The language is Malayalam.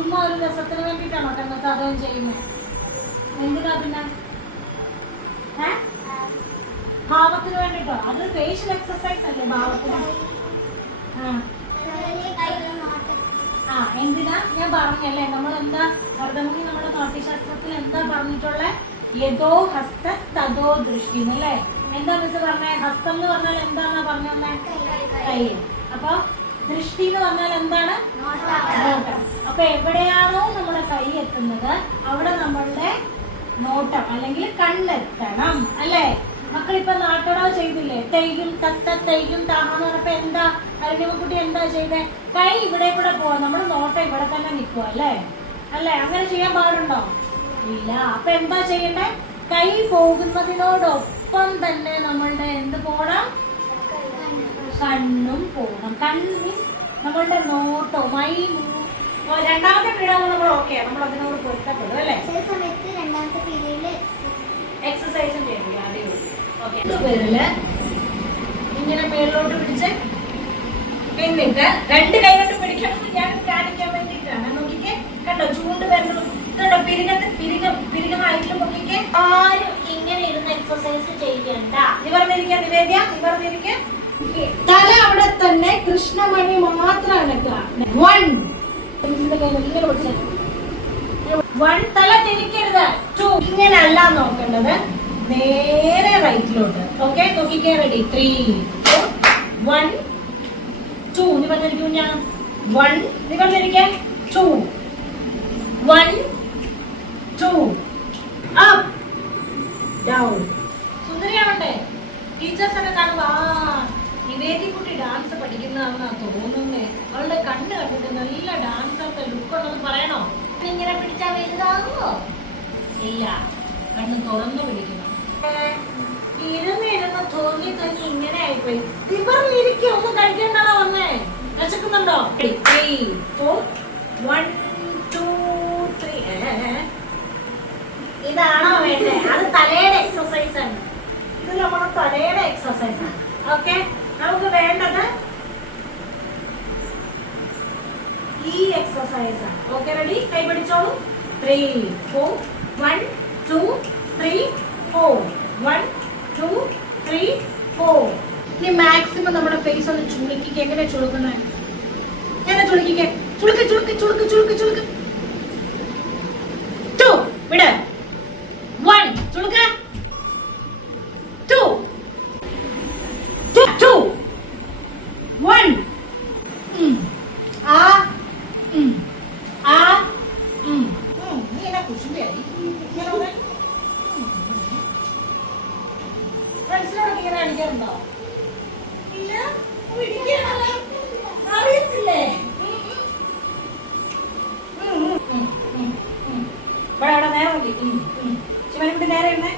ചുമ്മാ ഒരു രസത്തിന് വേണ്ടിയിട്ടാണോ കണ്ണസാധകം ചെയ്യുന്നത്? എന്തിനാ പിന്നെ? ഭാവത്തിന് വേണ്ടിട്ടോ? അത് ഫേഷ്യൽ എക്സസൈസ് അല്ലേ ഭാവത്തിന്? എന്തിനാ ഞാൻ പറഞ്ഞല്ലേ, നമ്മൾ എന്താ അർദ്ധമുഖി നമ്മുടെ നാട്യശാസ്ത്രത്തിൽ എന്താ പറഞ്ഞിട്ടുള്ള യഥോ ഹസ്ത തഥോ ദൃഷ്ടി അല്ലേ? എന്താ മിസ് പറഞ്ഞേ? ഹസ്തം എന്ന് പറഞ്ഞാൽ എന്താന്നാ പറഞ്ഞു തന്നെ? കൈ. അപ്പൊ ദൃഷ്ടി എന്ന് പറഞ്ഞാൽ എന്താണ്? നോട്ടം. അപ്പൊ എവിടെയാണോ നമ്മുടെ കൈ എത്തുന്നത് അവിടെ നമ്മളുടെ നോട്ടം അല്ലെങ്കിൽ കണ്ണെത്തണം അല്ലേ? മക്കളിപ്പോ നാട്ടോടോ ചെയ്തില്ലേ? തെയ്യും തത്ത തെയ്യും താഹാന്ന് പറഞ്ഞപ്പോ എന്താ അരുണിമക്കുട്ടി എന്താ ചെയ്തേ? കൈ ഇവിടെ കൂടെ പോവാ, നമ്മുടെ നോട്ടം ഇവിടെ തന്നെ നിൽക്കുക അല്ലേ? അല്ലേ? അങ്ങനെ ചെയ്യാൻ പാടുണ്ടോ? ഇല്ല. അപ്പൊ എന്താ ചെയ്യണ്ടേ? കൈ പോകുന്നതിനോടൊപ്പം തന്നെ നമ്മളുടെ എന്ത് പോണം? കണ്ണും പോകണം. കണ്ണ് മീൻസ് നമ്മളുടെ നോട്ടവും രണ്ടാമത്തെ പീരീഡ് നമ്മൾ ഓക്കെ, നമ്മൾ അതിനോട് പൊരുത്തപ്പെടും അല്ലേ? രണ്ടാമത്തെ പീരീഡില് എക്സസൈസും ചെയ്യില്ല. അതേയുള്ളൂ. ഓക്കെ. പേരില് ഇങ്ങനെ മേളിലോട്ട് പിടിച്ച് എന്നിട്ട് രണ്ട് കൈ കൊണ്ട് പിടിക്കണം. ഞാൻ കാണിക്കാൻ വേണ്ടിയിട്ടാണ്. നോക്കിക്കേ, കണ്ടോ ചൂണ്ട് വരണം. കണ്ടോ പിരികമായിട്ടും നോക്കിക്കേ. ആരും ഇങ്ങനെ ഇരുന്ന് എക്സസൈസ് ചെയ്യണ്ട. നിവർന്നിരിക്കാൻ നിവേദ്യ, നിവർന്നിരിക്കാൻ. തല അവിടെ തന്നെ കൃഷ്ണമണി മാത്രം അനക്കുക. 1 തല തിരിക്കരുത്. 2 ഇങ്ങനല്ല നോക്കേണ്ടത്, നേരെ റൈറ്റിലോട്ട്. ഓക്കെ, നോക്കിക്കേ. റെഡി? 3 4 1 2 നിവർന്നിരിക്കും. ഞാൻ 1 നിവർന്നിരിക്കാൻ. 2 1 2 അപ്പ് ഡൗൺ. സുന്ദരിയാവണ്ടേ? ടീച്ചേഴ്സ് ഒക്കെ കാണുമ്പോ നിവേദിക്കുട്ടി ഡാൻസ് പഠിക്കുന്നതാണെന്നാ തോന്നുന്നേ. അവളുടെ കണ്ണ് കണ്ടിട്ട് നല്ല ഡാൻസർക്ക് ലുക്ക് ഉണ്ടെന്ന് പറയണോ? ഇങ്ങനെ പിടിച്ചാ വലുതാകുമോ? ഇല്ല, കണ്ണ് തുറന്നു പിടിക്കണം. ഇരുന്ന് തോന്നി തോന്നി ഇങ്ങനെ ആയിപ്പോയി. നിവർന്നിരിക്കും. ഒന്നും കഴിക്കണ്ടാണോ വന്നേ? വിശക്കുന്നുണ്ടോ? 3 4 1 2 3. ഇതാണോ വേണ്ടേ? അത് തലയുടെ എക്സസൈസ് ആണ്. ഇത് നമ്മുടെ തലയുടെ എക്സസൈസ് ആണ്. ഓക്കെ, നമുക്ക് വേണ്ടത് ഈ എക്സസൈസ് ആണ്. Okay, ready? കൈ പിടിച്ചോളൂ. 3 4 1 2 3 4 1 2 3 4. ഇനി മാക്സിമം നമ്മുടെ ഫേസ് ഒന്ന് ചുളുക്കിക്ക്. എങ്ങനെ ചുളുക്കുന്നേ? എങ്ങനെ ചുളുക്കിക്കേ? ചുളുക്ക് ചുളുക്ക് ചുളുക്ക് ചുളുക്ക് ചുളുക്ക്. 2 വിട്. 1 ചുളുക്ക. 2 2 1 ഫ്രണ്ട്സിനോടൊക്കെ ഇങ്ങനെ അടിക്കാറുണ്ടോ? ഇല്ല, അറിയത്തില്ലേ? ഇവിടെ നേരെ നോക്കി. ശിവനെക്കുട്ടി നേരെ ഇരുന്നേ.